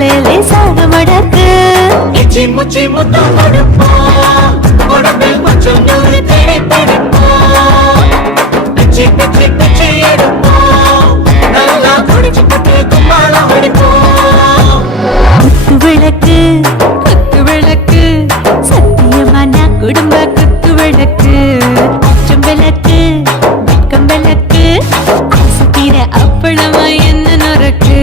கையாலே லேசாக மடக்கு இச்சி முச்சி முத்தம் கொடுப்போம் உடம்பில் கொஞ்சம் நூறு தேடி பிடிப்போம் பிச்சி பிச்சி பிச்சி எடுப்போம் நல்லா குடிச்சு குட்டி கும்பாலம் அடிப்போம் குத்து விளக்கு சத்தியமான குடும்ப குத்து விளக்கு அச்சம் விளக்கு வெட்கம் விளக்கு ஆசை தீர அப்பளமா என்ன நொறுக்கு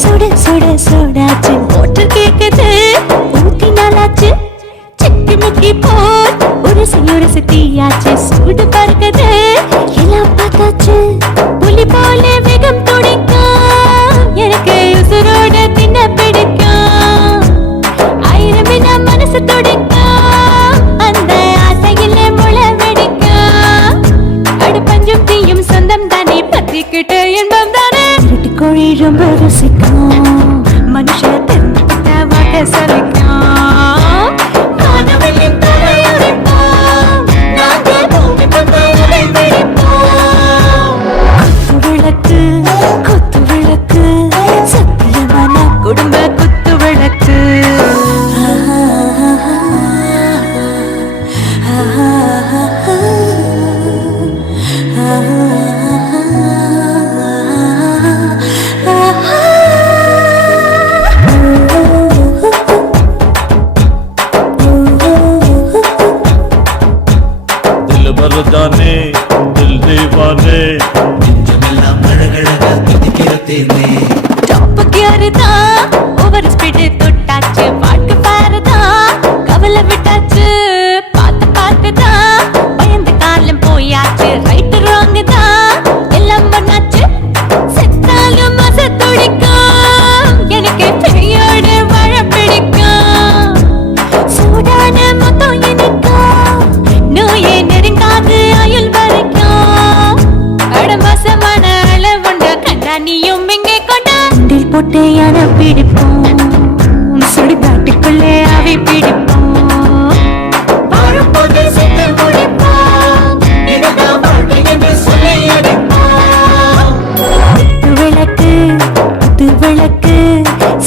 சுட சுட சுடாச்சு மோட்டர் கேக்குது ஊத்தி நாளாச்சு சிக்கி முக்கி போல் ஒரு தீயாச்சு சூடு பறக்குது எல்லாம் பார்த்தாச்சு புலி போல வேகம் துடிக்கும் எனக்கு உசுரோட தின்ன பிடிக்கும் ஆயிரம் என மனசு துடிக்கும் அந்த ஆசையில முளை வெடிக்கும் அடுப்பஞ்சும் தீயும் சொந்தம் தானே பத்திக்கிட்டு இன்பம் தானே கோழி ரொம்ப ருசிக்கும் மனுஷ தென்ன சலிக்கும் காணவெளியின் தலையடிப்போம் நாங்கள் பூமி பந்தலை வெடிப்போம் குத்து விளக்கு சத்தியமான குடும்ப குத்து விளக்கு जाने दिल दीवाने நெஞ்சமெல்லாம் அழகழகா துடிக்கிறதேனே டாப் கியர் தான் ஓவர் ஸ்பீட் தொட்டாச்சு பாட்டு பாருதான் கவலை விட்டாச்சு பார்த்து தான் பயந்து காலம் போயாச்சு ரைட் ராங் தான் எல்லாம் பண்ணாச்சு செத்தாலும் மச துடிக்கும் எனக்கு பெரியோட மழை பிடிக்கும் சூடான மொத்தம் எனக்கும் நோயே நெருங்காது ஆயுள் வரைக்கும் அடமசமான அளவுண்ட கண்டா நீயும் இங்கே கொண்டா போட்டு யான பிடிப்போம் சுடுகாட்டுக்குள்ளே அவை பிடிப்போம் வாழும்போது செத்து முடிப்போம் இதுதான் வாழ்க்கை என்று சொல்லி அடிப்போம் குத்து விளக்கு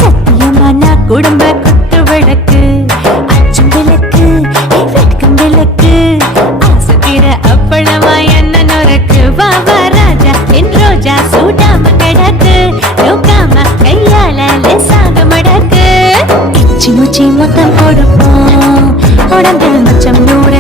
சத்தியமான குடும்ப குத்து விளக்கு அச்சம் விளக்கு வெட்கம் விளக்கு ஆசை தீர அப்பளமா என்ன நொறுக்கு வா ராஜா என் ரோஜா சூடாம கிடக்கு நோக்காம கையால லேசாக மடக்கு இச்சி முச்சி மொத்தம் கொடுப்போம் உடம்பில் மச்சம் நூறு